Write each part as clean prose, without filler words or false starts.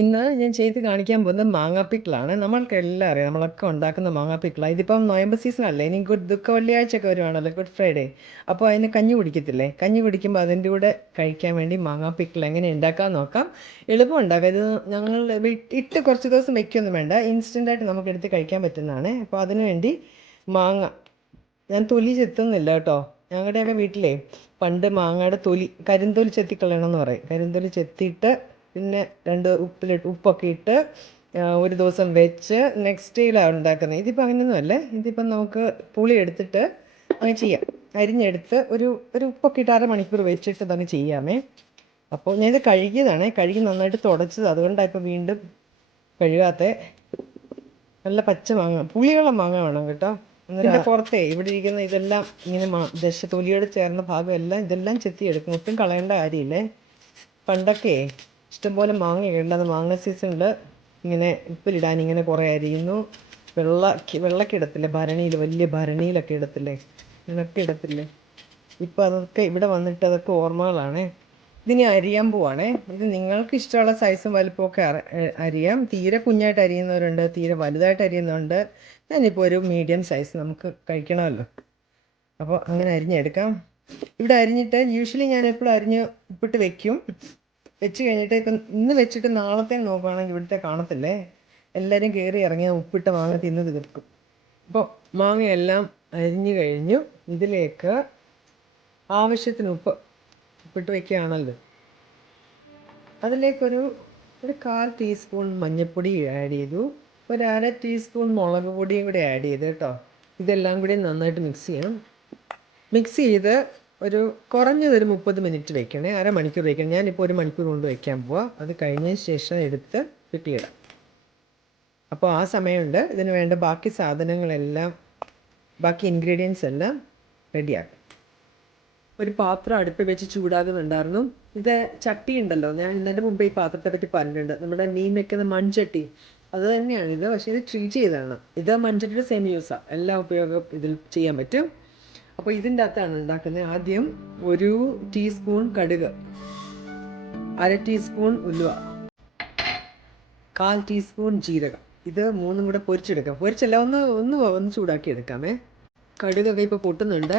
ഇന്ന് ഞാൻ ചെയ്ത് കാണിക്കാൻ പോകുന്നത് മാങ്ങാപ്പിക്കിളാണ്. നമ്മൾക്കെല്ലാം അറിയാം. നമ്മളൊക്കെ ഉണ്ടാക്കുന്ന മാങ്ങാപ്പിക്കിളാണ്. ഇതിപ്പം നൊയമ്പ് സീസണല്ലേ. ഇനി ദുഃഖ വെള്ളിയാഴ്ചയൊക്കെ വരുവാണല്ലോ, ഗുഡ് ഫ്രൈഡേ. അപ്പോൾ അതിന് കഞ്ഞി കുടിക്കത്തില്ലേ? കഞ്ഞി കുടിക്കുമ്പോൾ അതിൻ്റെ കൂടെ കഴിക്കാൻ വേണ്ടി മാങ്ങാപ്പിക്കിൾ എങ്ങനെ ഉണ്ടാക്കാൻ നോക്കാം. എളുപ്പം ഉണ്ടാക്കാം. ഇത് ഞങ്ങൾ ഇട്ട് കുറച്ച് ദിവസം വയ്ക്കൊന്നും വേണ്ട. ഇൻസ്റ്റൻ്റായിട്ട് നമുക്കെടുത്ത് കഴിക്കാൻ പറ്റുന്നതാണ്. അപ്പോൾ അതിന് വേണ്ടി മാങ്ങ ഞാൻ തൊലി ചെത്തുന്നില്ല കേട്ടോ. ഞങ്ങളുടെയൊക്കെ വീട്ടിലേ പണ്ട് മാങ്ങയുടെ കരിന്തൊലി ചെത്തിക്കളയണമെന്ന് പറയും. കരിന്തൊലി ചെത്തിയിട്ട് പിന്നെ ഉപ്പൊക്കെ ഇട്ട് ഒരു ദിവസം വെച്ച് നെക്സ്റ്റ് ഡേയിലാണ് ഉണ്ടാക്കുന്നത്. ഇതിപ്പോൾ അങ്ങനെയൊന്നും അല്ലേ. ഇതിപ്പം നമുക്ക് പുളി എടുത്തിട്ട് അങ്ങനെ ചെയ്യാം. അരിഞ്ഞെടുത്ത് ഒരു ഉപ്പൊക്കെ ഇട്ട് അരമണിക്കൂർ വെച്ചിട്ട് തന്നെ ചെയ്യാമേ. അപ്പോൾ ഞാനിത് കഴുകിയതാണ്. കഴുകി നന്നായിട്ട് തുടച്ചത്, അതുകൊണ്ടാണ് ഇപ്പോൾ വീണ്ടും കഴുകാത്ത. നല്ല പച്ച മാങ്ങ, പുളിയുള്ള മാങ്ങ വേണം കേട്ടോ. ഇതിൻ്റെ പുറത്തേ ഇവിടെ ഇരിക്കുന്ന ഇതെല്ലാം ഇങ്ങനെ തൊലിയോട് ചേർന്ന ഭാഗം എല്ലാം ഇതെല്ലാം ചെത്തിയെടുക്കും. ഒട്ടും കളയേണ്ട കാര്യമില്ലേ. പണ്ടൊക്കെ ഇഷ്ടംപോലെ മാങ്ങയൊക്കെ ഉണ്ട്. അത് മാങ്ങ സീസണിൽ ഇങ്ങനെ ഉപ്പിലിടാൻ ഇങ്ങനെ കുറേ അരിയുന്നു. വെള്ളമൊക്കെ ഇടത്തില്ലേ, ഭരണിയിൽ, വലിയ ഭരണിയിലൊക്കെ ഇടത്തില്ലേ, ഇതൊക്കെ ഇടത്തില്ലേ. ഇപ്പോൾ അതൊക്കെ ഇവിടെ വന്നിട്ട് അതൊക്കെ ഓർമ്മകളാണ്. ഇതിനി അരിയാൻ പോവാണേ. ഇത് നിങ്ങൾക്ക് ഇഷ്ടമുള്ള സൈസും വലുപ്പമൊക്കെ അരിയാം. തീരെ കുഞ്ഞായിട്ട് അരിയുന്നവരുണ്ട്, തീരെ വലുതായിട്ട് അരിയുന്നവരുണ്ട്. ഞാനിപ്പോൾ ഒരു മീഡിയം സൈസ് നമുക്ക് കഴിക്കണമല്ലോ, അപ്പോൾ അങ്ങനെ അരിഞ്ഞെടുക്കാം. ഇവിടെ അരിഞ്ഞിട്ട് യൂഷ്വലി ഞാൻ എപ്പോഴും അരിഞ്ഞ് ഉപ്പിട്ട് വെച്ച് കഴിഞ്ഞിട്ട് ഇപ്പം ഇന്ന് വെച്ചിട്ട് നാളത്തെ നോക്കുകയാണെങ്കിൽ ഇവിടുത്തെ കാണത്തില്ലേ. എല്ലാവരും കയറി ഇറങ്ങിയാൽ ഉപ്പിട്ട മാങ്ങ തിന്ന് തീർക്കും. അപ്പോൾ മാങ്ങയെല്ലാം അരിഞ്ഞു കഴിഞ്ഞു. ഇതിലേക്ക് ആവശ്യത്തിന് ഉപ്പിട്ട് വയ്ക്കുകയാണല്ലോ. അതിലേക്കൊരു 1/4 ടീസ്പൂൺ മഞ്ഞൾപ്പൊടി ആഡ് ചെയ്തു. 1/2 ടീസ്പൂൺ മുളക് പൊടിയും കൂടി ആഡ് ചെയ്ത് കേട്ടോ. ഇതെല്ലാം കൂടി നന്നായിട്ട് മിക്സ് ചെയ്യണം. മിക്സ് ചെയ്ത് കുറഞ്ഞതൊരു 30 മിനിറ്റ് വയ്ക്കണേ. അരമണിക്കൂർ വയ്ക്കണം. ഞാനിപ്പോൾ 1 മണിക്കൂർ കൊണ്ട് വയ്ക്കാൻ പോവാം. അത് കഴിഞ്ഞതിന് ശേഷം എടുത്ത് പിക്കിളിടാം. അപ്പോൾ ആ സമയമുണ്ട് ഇതിന് വേണ്ട ബാക്കി സാധനങ്ങളെല്ലാം, ബാക്കി ഇൻഗ്രീഡിയൻസ് എല്ലാം റെഡിയാക്കാം. ഒരു പാത്രം അടുപ്പിൽ വെച്ച് ചൂടാകുന്നുണ്ടായിരുന്നു. ഇത് ചട്ടി ഉണ്ടല്ലോ, ഞാൻ ഇതിൻ്റെ മുമ്പ് ഈ പാത്രത്തെ പറ്റി പറഞ്ഞിട്ടുണ്ട്. നമ്മുടെ മീൻ വെക്കുന്ന മൺചട്ടി അത് തന്നെയാണിത്, പക്ഷേ ഇത് ട്രിൽ ചെയ്തതാണ്. ഇത് മൺചട്ടിയുടെ സെയിം യൂസാണ്, എല്ലാ ഉപയോഗം ഇതിൽ ചെയ്യാൻ പറ്റും. അപ്പോൾ ഇതിൻ്റെ അകത്താണ് ഉണ്ടാക്കുന്നത്. ആദ്യം 1 ടീസ്പൂൺ കടുക്, 1/2 ടീസ്പൂൺ ഉലുവ, 1/4 ടീസ്പൂൺ ജീരകം. ഇത് മൂന്നും കൂടെ പൊരിച്ചെടുക്കാം. പൊരിച്ചല്ല, ഒന്ന് ചൂടാക്കി എടുക്കാമേ. കടുകൊക്കെ ഇപ്പോൾ പൊട്ടുന്നുണ്ട്.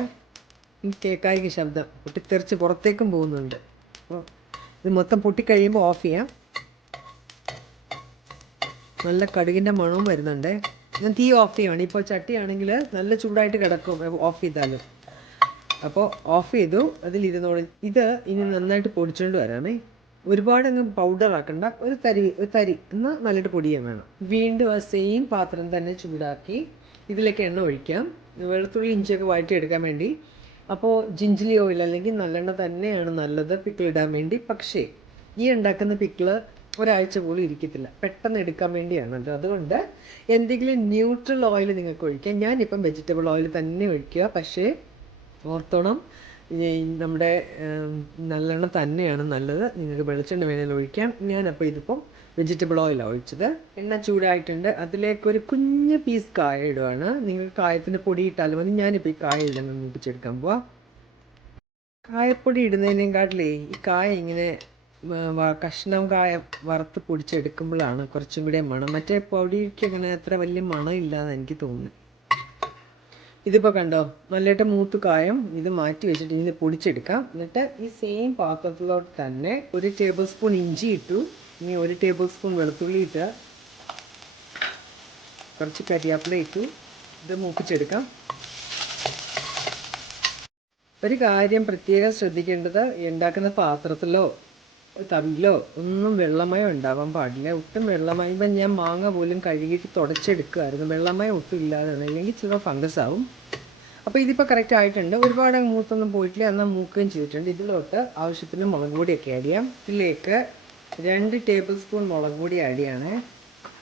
കേൾക്കാതിരിക്കും ശബ്ദം, പൊട്ടിത്തെറിച്ച് പുറത്തേക്കും പോകുന്നുണ്ട്. അപ്പോൾ ഇത് മൊത്തം പൊട്ടിക്കഴിയുമ്പോൾ ഓഫ് ചെയ്യാം. നല്ല കടുകിൻ്റെ മണവും വരുന്നുണ്ട്. ഞാൻ തീ ഓഫ് ചെയ്യുവാണ്. ഇപ്പോൾ ചട്ടിയാണെങ്കിൽ നല്ല ചൂടായിട്ട് കിടക്കും ഓഫ് ചെയ്താലും. അപ്പോൾ ഓഫ് ചെയ്തു, അതിലിരുന്നോളൂ. ഇത് ഇനി നന്നായിട്ട് പൊടിച്ചുകൊണ്ട് വരാമേ. ഒരുപാടങ്ങ് പൗഡർ ആക്കണ്ട, ഒരു തരി എന്നാൽ നല്ലൊരു പൊടിയും വേണം. വീണ്ടും ആ സെയിം പാത്രം തന്നെ ചൂടാക്കി ഇതിലേക്ക് എണ്ണ ഒഴിക്കാം. വെളുത്തുള്ളി ഇഞ്ചിയൊക്കെ വഴറ്റിയെടുക്കാൻ വേണ്ടി. അപ്പോൾ ജിഞ്ചിലി ഓയിൽ അല്ലെങ്കിൽ നല്ലെണ്ണ തന്നെയാണ് നല്ലത് പിക്കിളിടാൻ വേണ്ടി. പക്ഷേ ഈ ഉണ്ടാക്കുന്ന പിക്കിള് ഒരാഴ്ച പോലും ഇരിക്കത്തില്ല, പെട്ടെന്ന് എടുക്കാൻ വേണ്ടിയാണത്. അതുകൊണ്ട് എന്തെങ്കിലും ന്യൂട്രൽ ഓയിൽ നിങ്ങൾക്ക് ഒഴിക്കാം. ഞാനിപ്പം വെജിറ്റബിൾ ഓയിൽ തന്നെ ഒഴിക്കുക. പക്ഷേ ഓർത്തോണം, നമ്മുടെ നല്ലെണ്ണ തന്നെയാണ് നല്ലത്. നിങ്ങൾക്ക് വെളിച്ചെണ്ണ വേണമെങ്കിൽ ഒഴിക്കാം. ഞാനപ്പോൾ ഇതിപ്പം വെജിറ്റബിൾ ഓയിലാണ് ഒഴിച്ചത്. എണ്ണ ചൂടായിട്ടുണ്ട്. അതിലേക്കൊരു കുഞ്ഞ് പീസ് കായ ഇടുവാണ്. നിങ്ങൾ കായത്തിന് പൊടി ഇട്ടാലും മതി. ഞാനിപ്പോൾ ഈ കായ ഇല്ലെന്ന് മൂപ്പിച്ചെടുക്കാൻ പോവാം. കായപ്പൊടി ഇടുന്നതിനേക്കാട്ടിലേ ഈ കായ ഇങ്ങനെ കഷ്ണം കായ വറുത്ത് പൊടിച്ചെടുക്കുമ്പോഴാണ് കുറച്ചും കൂടെ മണം. മറ്റേ പൊടിക്ക് അങ്ങനെ അത്ര വലിയ മണം ഇല്ലാന്ന് എനിക്ക് തോന്നുന്നു. ഇതിപ്പോൾ കണ്ടോ, നല്ലതായിട്ട് മൂത്ത് കായം. ഇത് മാറ്റി വെച്ചിട്ട് ഇത് പൊടിച്ചെടുക്കാം. എന്നിട്ട് ഈ സെയിം പാത്രത്തിലോട്ട് തന്നെ 1 ടേബിൾ സ്പൂൺ ഇഞ്ചി ഇട്ടു. ഇനി 1 ടേബിൾ സ്പൂൺ വെളുത്തുള്ളി ഇട്ട്, കുറച്ച് കരിയാപ്പില ഇട്ടു. ഇത് മൂപ്പിച്ചെടുക്കാം. ഒരു കാര്യം പ്രത്യേകം ശ്രദ്ധിക്കേണ്ടത്, ഉണ്ടാക്കുന്ന പാത്രത്തിലോ തവിയിലോ ഒന്നും വെള്ളമയം ഉണ്ടാവാൻ പാടില്ല. ഒട്ടും വെള്ളമയം, ഇപ്പം ഞാൻ മാങ്ങ പോലും കഴുകിയിട്ട് തുടച്ചെടുക്കുമായിരുന്നു. വെള്ളമയം ഒട്ടും ഇല്ലാതെ, അല്ലെങ്കിൽ ചില ഫംഗസ് ആവും. അപ്പോൾ ഇതിപ്പോൾ കറക്റ്റ് ആയിട്ടുണ്ട്. ഒരുപാട് മൂത്തൊന്നും പോയിട്ടില്ല, എന്നാൽ മൂക്കുകയും ചെയ്തിട്ടുണ്ട്. ഇതിലോട്ട് ആവശ്യത്തിന് മുളക് പൊടിയൊക്കെ ആഡ് ചെയ്യാം. ഇതിലേക്ക് 2 ടേബിൾ സ്പൂൺ മുളക് പൊടി ആഡ് ചെയ്യണേ.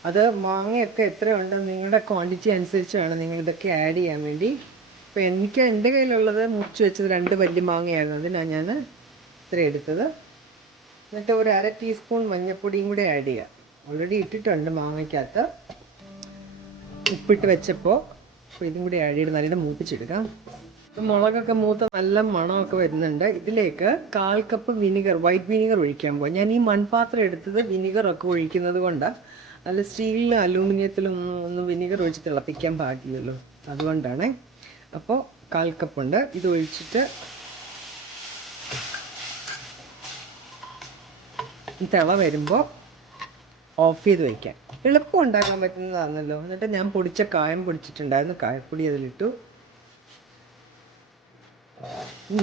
അത് മാങ്ങയൊക്കെ എത്രയുണ്ട് നിങ്ങളുടെ ക്വാണ്ടിറ്റി അനുസരിച്ച് വേണം നിങ്ങൾ ഇതൊക്കെ ആഡ് ചെയ്യാൻ വേണ്ടി. ഇപ്പോൾ എൻ്റെ കയ്യിലുള്ളത് മുറിച്ച് വെച്ചത് 2 വലിയ മാങ്ങയായിരുന്നു, അതിനാണ് ഞാൻ ഇത്ര എടുത്തത്. എന്നിട്ട് 1/2 ടീസ്പൂൺ മഞ്ഞൾപ്പൊടിയും കൂടി ആഡ് ചെയ്യുക. ഓൾറെഡി ഇട്ടിട്ടുണ്ട് മാങ്ങയ്ക്കകത്ത്, ഉപ്പിട്ട് വെച്ചപ്പോൾ. അപ്പോൾ ഇതും കൂടി ആഡ് ചെയ്ത് നല്ലോണം മൂപ്പിച്ചെടുക്കാം. മുളകൊക്കെ മൂത്ത നല്ല മണമൊക്കെ വരുന്നുണ്ട്. ഇതിലേക്ക് 1/4 കപ്പ് വിനിഗർ, വൈറ്റ് വിനിഗർ ഒഴിക്കാൻ പോകാം. ഞാൻ ഈ മൺപാത്രം എടുത്തത് വിനിഗറൊക്കെ ഒഴിക്കുന്നത് കൊണ്ടാണ്. അല്ല സ്റ്റീലിലും അലൂമിനിയത്തിലും ഒന്നും വിനിഗർ ഒഴിച്ച് തിളപ്പിക്കാൻ പാടില്ലല്ലോ, അതുകൊണ്ടാണ്. അപ്പോൾ 1/4 കപ്പുണ്ട്. ഇത് ഒഴിച്ചിട്ട് തിള വരുമ്പോൾ ഓഫ് ചെയ്ത് വയ്ക്കാം. എളുപ്പം ഉണ്ടാക്കാൻ പറ്റുന്നതാണല്ലോ. എന്നിട്ട് ഞാൻ പൊടിച്ച കായം പൊടിച്ചിട്ടുണ്ടായിരുന്നു, കായപ്പൊടി അതിലിട്ടു.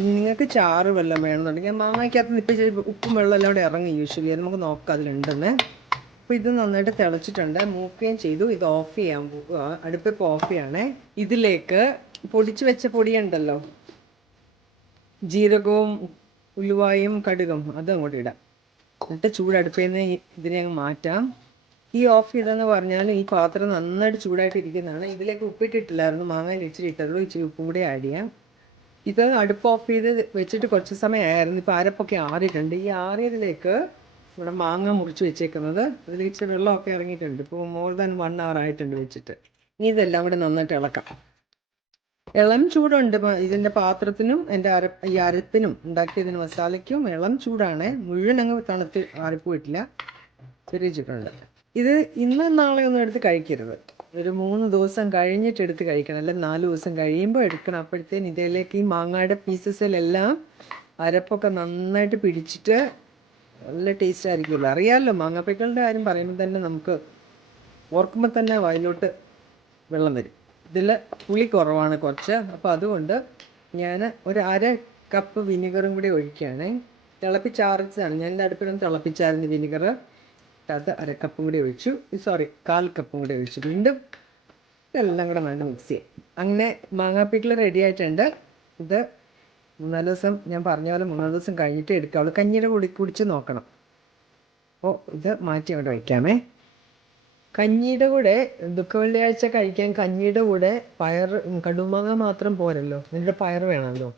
നിങ്ങൾക്ക് ചാറ് വെള്ളം വേണമെന്നുണ്ടെങ്കിൽ മാങ്ങയ്ക്കകത്ത് ഇപ്പം ഇച്ചിരി ഉപ്പും വെള്ളം എല്ലാം കൂടെ ഇറങ്ങി യൂഷ്വലി. അത് നമുക്ക് നോക്കാം അതിലുണ്ടെന്ന്. അപ്പോൾ ഇത് നന്നായിട്ട് തിളച്ചിട്ടുണ്ട്, മൂക്കുകയും ചെയ്തു. ഇത് ഓഫ് ചെയ്യാൻ പോകുക. അടുപ്പിപ്പോൾ ഓഫ് ചെയ്യണേ. ഇതിലേക്ക് പൊടിച്ച് വെച്ച പൊടിയുണ്ടല്ലോ, ജീരകവും ഉലുവായും കടുകും, അത് അങ്ങോട്ട് ഇടാം. എന്നിട്ട് ചൂടടുപ്പിൽ നിന്ന് ഇതിനെ അങ്ങ് മാറ്റാം. ഈ ഓഫ് ചെയ്തെന്ന് പറഞ്ഞാൽ ഈ പാത്രം നന്നായിട്ട് ചൂടായിട്ട് ഇരിക്കുന്നതാണ്. ഇതിലേക്ക് ഉപ്പിട്ടിട്ടില്ലായിരുന്നു, മാങ്ങയിൽ ഇച്ചിരി ഇട്ടുള്ളൂ. ഇച്ചിരി ഉപ്പും കൂടി ആഡ് ചെയ്യാം. ഇത് അടുപ്പ് ഓഫ് ചെയ്ത് വെച്ചിട്ട് കുറച്ച് സമയമായിരുന്നു. ഇപ്പോൾ അരപ്പൊക്കെ ആറിയിട്ടുണ്ട്. ഈ ആറിയതിലേക്ക് ഇവിടെ മാങ്ങ മുറിച്ച് വെച്ചേക്കുന്നത്, അതിൽ ഇച്ചിരി വെള്ളമൊക്കെ ഇറങ്ങിയിട്ടുണ്ട്. ഇപ്പോൾ മോർ ദാൻ 1 hour ആയിട്ടുണ്ട് വെച്ചിട്ട്. ഇനി ഇതെല്ലാം കൂടെ നന്നായിട്ട് ഇളക്കാം. ഇളം ചൂടുണ്ട് ഇതിൻ്റെ പാത്രത്തിനും എൻ്റെ ഈ അരപ്പിനും ഉണ്ടാക്കിയതിന് മസാലയ്ക്കും ഇളം ചൂടാണ്. മുഴുവൻ അങ്ങ് തണുത്ത് ആറിപ്പോയിട്ടില്ല, ചെറിയ ചൂടുണ്ട്. ഇത് ഇന്നും നാളെ ഒന്നും എടുത്ത് കഴിക്കരുത്. ഒരു 3 ദിവസം കഴിഞ്ഞിട്ട് എടുത്ത് കഴിക്കണം, അല്ലെങ്കിൽ 4 ദിവസം കഴിയുമ്പോൾ എടുക്കണം. അപ്പോഴത്തേന് ഇതിലേക്ക് ഈ മാങ്ങയുടെ പീസസിലെല്ലാം അരപ്പൊക്കെ നന്നായിട്ട് പിടിച്ചിട്ട് നല്ല ടേസ്റ്റ് ആയിരിക്കുമല്ലോ. അറിയാമല്ലോ, മാങ്ങാപ്പിക്കളുടെ കാര്യം പറയുമ്പോൾ തന്നെ നമുക്ക് ഓർക്കുമ്പോൾ തന്നെ വായിലോട്ട് വെള്ളം വരും. ഇതിൽ പുളി കുറവാണ് കുറച്ച്, അപ്പോൾ അതുകൊണ്ട് ഞാൻ ഒരു 1/2 കപ്പ് വിനിഗറും കൂടി ഒഴിക്കുകയാണ്. തിളപ്പിച്ചാറിച്ചതാണ്, ഞാൻ എൻ്റെ അടുപ്പിലൊന്ന് തിളപ്പിച്ചായിരുന്നു വിനിഗർ. അത് 1/2 കപ്പും കൂടി ഒഴിച്ചു, 1/4 കപ്പും കൂടി ഒഴിച്ചു. വീണ്ടും ഇതെല്ലാം കൂടെ നല്ല മിക്സ് ചെയ്യാം. അങ്ങനെ മാങ്ങാപ്പിക്കിൾ റെഡി ആയിട്ടുണ്ട്. ഇത് 3-4 ദിവസം, ഞാൻ പറഞ്ഞ പോലെ 3 ദിവസം കഴിഞ്ഞിട്ട് എടുക്കാവുള്ളൂ. കഞ്ഞിയുടെ കൂടി കുടിച്ച് നോക്കണം. അപ്പോൾ ഇത് മാറ്റി അവിടെ വയ്ക്കാമേ. കഞ്ഞിയുടെ കൂടെ ദുഃഖവെള്ളിയാഴ്ച കഴിക്കാൻ കഞ്ഞിയുടെ കൂടെ കടുമാങ്ങ മാത്രം പോരല്ലോ, ഇതിൻ്റെ പയർ വേണമല്ലോ.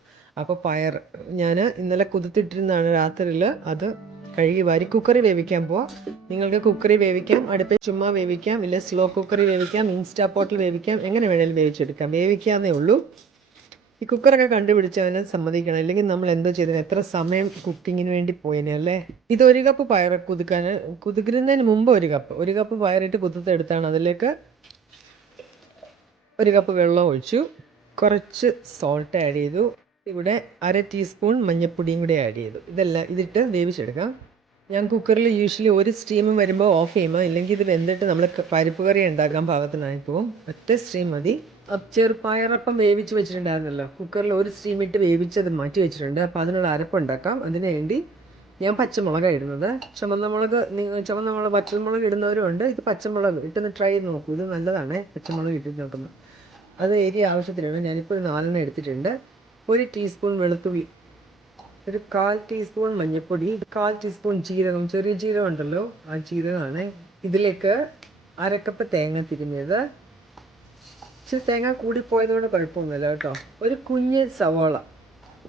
അപ്പോൾ പയർ ഞാൻ ഇന്നലെ കുതിർത്തിട്ടിരുന്നതാണ് രാത്രിയിൽ. അത് കഴുകി വാരി കുക്കറി വേവിക്കാൻ പോവാം. നിങ്ങൾക്ക് കുക്കറി വേവിക്കാം, അടുപ്പിൽ ചുമ്മാ വേവിക്കാം, ഇല്ല സ്ലോ കുക്കറി വേവിക്കാം, ഇൻസ്റ്റാ പോട്ടിൽ വേവിക്കാം, എങ്ങനെ വേണേലും വേവിച്ചെടുക്കാം. വേവിക്കാന്നേ ഉള്ളൂ. ഈ കുക്കറൊക്കെ കണ്ടുപിടിച്ചവനെ സമ്മതിക്കണം, ഇല്ലെങ്കിൽ നമ്മൾ എന്തോ ചെയ്തത്, എത്ര സമയം കുക്കിങ്ങിന് വേണ്ടി പോയേനെ അല്ലേ. ഇത് 1 കപ്പ് പയർ കുതിരുന്നതിന് മുമ്പ് 1 കപ്പ് പയറിട്ട് കുതിർത്തെടുത്താണ്. അതിലേക്ക് 1 കപ്പ് വെള്ളം ഒഴിച്ചു, കുറച്ച് സോൾട്ട് ആഡ് ചെയ്തു. ഇവിടെ 1/2 ടീസ്പൂൺ മഞ്ഞൾപ്പൊടിയും കൂടി ആഡ് ചെയ്തു. ഇതെല്ലാം ഇതിട്ട് വേവിച്ചെടുക്കാം. ഞാൻ കുക്കറിൽ യൂഷ്വലി ഒരു സ്റ്റീം വരുമ്പോൾ ഓഫ് ചെയ്യുമ്പോൾ, ഇല്ലെങ്കിൽ ഇത് വെന്തിട്ട് നമ്മൾ പരിപ്പ് കറി ഉണ്ടാക്കാൻ പാകത്തിനായി പോകും. ഒറ്റ സ്റ്റീം മതി. ചെറുപയറപ്പം വേവിച്ച് വെച്ചിട്ടുണ്ടായിരുന്നല്ലോ, കുക്കറിൽ ഒരു സ്റ്റീം ഇട്ട് വേവിച്ചത് മാറ്റി വെച്ചിട്ടുണ്ട്. അപ്പോൾ അതിനുള്ള അരപ്പുണ്ടാക്കാം. അതിന് വേണ്ടി ഞാൻ പച്ചമുളകാണ് ഇടുന്നത്. ചുവന്ന മുളക് പച്ചമുളക് ഇടുന്നവരും ഉണ്ട്. ഇത് പച്ചമുളക് ഇട്ടൊന്ന് ട്രൈ ചെയ്ത് നോക്കൂ, ഇത് നല്ലതാണ് പച്ചമുളക് ഇട്ടിട്ട് നോക്കുന്നത്. അത് ഏരിയ ആവശ്യത്തിനാണ്. ഞാനിപ്പോൾ 4 എടുത്തിട്ടുണ്ട്. 1 ടീസ്പൂൺ വെളുത്തുള്ളി, ഒരു 1/4 ടീസ്പൂൺ മഞ്ഞൾപ്പൊടി, 1/4 ടീസ്പൂൺ ജീരകം, ചെറിയ ജീരകം ഉണ്ടല്ലോ, ആ ജീരകമാണ്. ഇതിലേക്ക് 1/2 കപ്പ് തേങ്ങ തിരിഞ്ഞത്. ഇച്ചിരി തേങ്ങ കൂടിപ്പോയതുകൊണ്ട് കുഴപ്പമൊന്നുമില്ല കേട്ടോ. ഒരു കുഞ്ഞ് സവാള,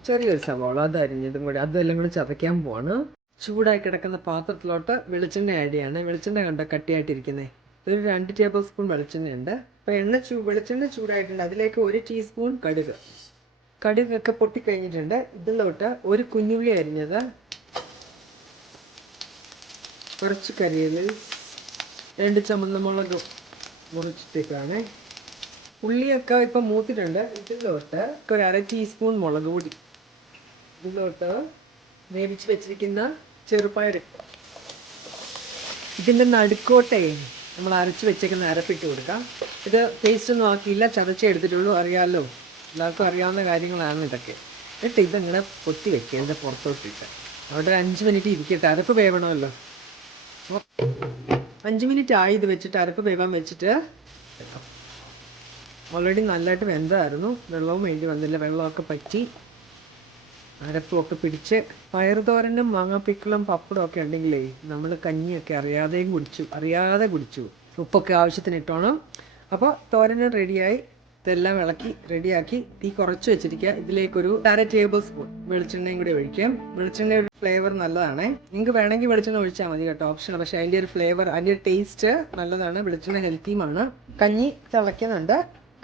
ചെറിയൊരു സവാള, അത് അരിഞ്ഞതും കൂടി, അതെല്ലാം കൂടി ചതയ്ക്കാൻ പോവാണ്. ചൂടായി കിടക്കുന്ന പാത്രത്തിലോട്ട് വെളിച്ചെണ്ണ ആഡ് ചെയ്യാണ്. വെളിച്ചെണ്ണ കണ്ട കട്ടിയായിട്ടിരിക്കുന്നത്, ഒരു 2 ടേബിൾ സ്പൂൺ വെളിച്ചെണ്ണയുണ്ട്. അപ്പോൾ വെളിച്ചെണ്ണ ചൂടായിട്ടുണ്ട്. അതിലേക്ക് 1 ടീസ്പൂൺ കടുകൊക്കെ പൊട്ടിക്കഴിഞ്ഞിട്ടുണ്ട്. ഇതിലോട്ട് ഒരു കുഞ്ഞുള്ളി അരിഞ്ഞത്, കുറച്ച് കരിവേപ്പില, 2 ചുവന്ന മുളക് മുറിച്ചിട്ടേക്കാണ്. ഉള്ളിയൊക്കെ ഇപ്പം മൂത്തിട്ടുണ്ട്. ഇതിലോട്ട് ഒരു 1/2 ടീസ്പൂൺ മുളക് പൊടി, ഇതിലോട്ട് വേവിച്ച് വെച്ചിരിക്കുന്ന ചെറുപയർ, ഇതിൻ്റെ നടുക്കോട്ടേ നമ്മൾ അരച്ച് വെച്ചേക്കുന്ന അരപ്പിട്ട് കൊടുക്കാം. ഇത് പേസ്റ്റൊന്നും ആക്കിയില്ല, ചതച്ചെടുത്തിട്ടുള്ളൂ. അറിയാമല്ലോ, എല്ലാവർക്കും അറിയാവുന്ന കാര്യങ്ങളാണ് ഇതൊക്കെ. എന്നിട്ട് ഇതങ്ങനെ പൊത്തി വെക്കുക, ഇതിൻ്റെ പുറത്തോട്ടിട്ട് അവിടെ 5 മിനിറ്റ് ഇരിക്കട്ടെ. അരപ്പ് വേവണമല്ലോ. അപ്പോൾ 5 മിനിറ്റ് ആയി ഇത് വെച്ചിട്ട്, അരപ്പ് വേവാൻ വെച്ചിട്ട്. ഓൾറെഡി നല്ലതായിട്ട് വെന്തമായിരുന്നു, വെള്ളവും വേണ്ടി വന്നില്ല. വെള്ളമൊക്കെ പറ്റി അരപ്പുമൊക്കെ പിടിച്ച്. പയറുതോരനും മാങ്ങാപ്പിക്കിളും പപ്പടം ഒക്കെ ഉണ്ടെങ്കിലേ നമ്മൾ കഞ്ഞിയൊക്കെ അറിയാതെ കുടിച്ചു. ഉപ്പൊക്കെ ആവശ്യത്തിന് ഇട്ടോണം. അപ്പോൾ തോരനും റെഡിയായി. ഇതെല്ലാം ഇളക്കി റെഡിയാക്കി തീ കുറച്ച് വെച്ചിരിക്കുക. ഇതിലേക്കൊരു 1/2 ടേബിൾ സ്പൂൺ വെളിച്ചെണ്ണയും കൂടി ഒഴിക്കാം. വെളിച്ചെണ്ണ ഒരു ഫ്ലേവർ നല്ലതാണ്. നിങ്ങൾക്ക് വേണമെങ്കിൽ വെളിച്ചെണ്ണ ഒഴിച്ചാൽ മതി കേട്ടോ, ഓപ്ഷനാണ്. പക്ഷേ അതിൻ്റെ ഒരു ഫ്ലേവർ, അതിൻ്റെ ഒരു ടേസ്റ്റ് നല്ലതാണ്. വെളിച്ചെണ്ണ ഹെൽത്തിയുമാണ്. കഞ്ഞി തിളയ്ക്കുന്നുണ്ട്.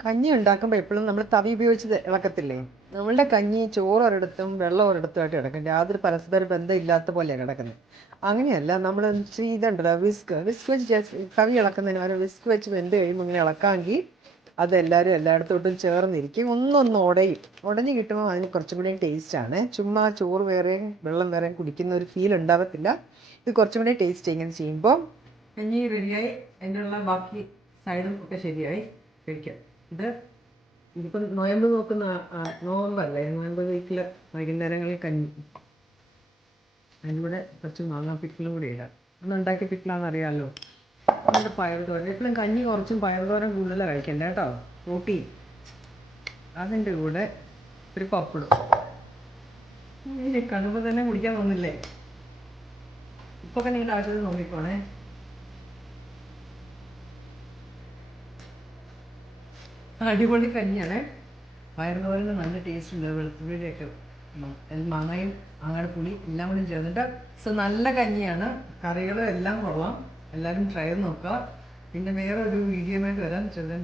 കഞ്ഞി ഉണ്ടാക്കുമ്പോൾ എപ്പോഴും നമ്മൾ തവി ഉപയോഗിച്ച് ഇളക്കത്തില്ലേ, നമ്മളുടെ കഞ്ഞി ചോറ് ഒരിടത്തും വെള്ളം ഒരിടത്തുമായിട്ട് കിടക്കും. യാതൊരു പരസ്പര ബന്ധം ഇല്ലാത്ത പോലെയാണ് കിടക്കുന്നത്. അങ്ങനെയല്ല, നമ്മൾ ഇതുണ്ടല്ലോ വിസ്ക് വെച്ച് കറി ഇളക്കുന്നതിന് പകരം വിസ്ക് വെച്ച് വെന്ത് കഴിയുമ്പോൾ ഇങ്ങനെ ഇളക്കാമെങ്കിൽ അതെല്ലാവരും എല്ലായിടത്തോട്ടും ചേർന്നിരിക്കും. ഒന്നൊന്ന് ഉടഞ്ഞ് കിട്ടുമ്പോൾ അതിന് കുറച്ചും കൂടി ടേസ്റ്റാണ്. ചുമ്മാ ചോറ് വേറെയും വെള്ളം വേറെയും കുടിക്കുന്ന ഒരു ഫീൽ ഉണ്ടാകത്തില്ല. ഇത് കുറച്ചും കൂടി ടേസ്റ്റ് ഇങ്ങനെ ചെയ്യുമ്പോൾ. കഞ്ഞി റെഡിയായി, അതിനുള്ള ബാക്കി സൈഡും ഒക്കെ ശരിയായി കഴിക്കാം. ഇതിപ്പം നോയമ്പ് നോക്കുന്ന നോമ്പല്ലേ, നോയമ്പ് വീട്ടിൽ വൈകുന്നേരങ്ങളിൽ കഞ്ഞി. അതിലൂടെ കുറച്ച് മാങ്ങാ പിക്കിളും കൂടി ഇടാം. അന്നുണ്ടാക്കിയ പിക്കിളാണെന്ന് അറിയാമല്ലോ. നമ്മുടെ പയർതോരൻ, എപ്പോഴും കഞ്ഞി കുറച്ചും പയർതോരൻ കൂടുതലാണ് കഴിക്കണ്ട കേട്ടോ, പ്രോട്ടീൻ. അതിൻ്റെ കൂടെ ഒരു പപ്പടും. കാണുമ്പോൾ തന്നെ കുടിക്കാൻ തോന്നില്ലേ? ഇപ്പൊക്കെ നിങ്ങളുടെ ആവശ്യത്തിൽ നോക്കിക്കോണേ. അടിപൊളി കഞ്ഞിയാണ്. പയറുതോരന് നല്ല ടേസ്റ്റ് ഉണ്ട്. വെളുത്തുള്ളിയുടെയൊക്കെ മാങ്ങയും മാങ്ങയുടെ പുളി എല്ലാം കൂടി ചേർന്നിട്ട് നല്ല കഞ്ഞിയാണ്. കറികളും എല്ലാം കൊള്ളാം. എല്ലാവരും ട്രൈ ചെയ്ത് നോക്കുക. പിന്നെ വേറെ ഒരു വീഡിയോയുമായിട്ട് വരാൻ ചെറുതൻ.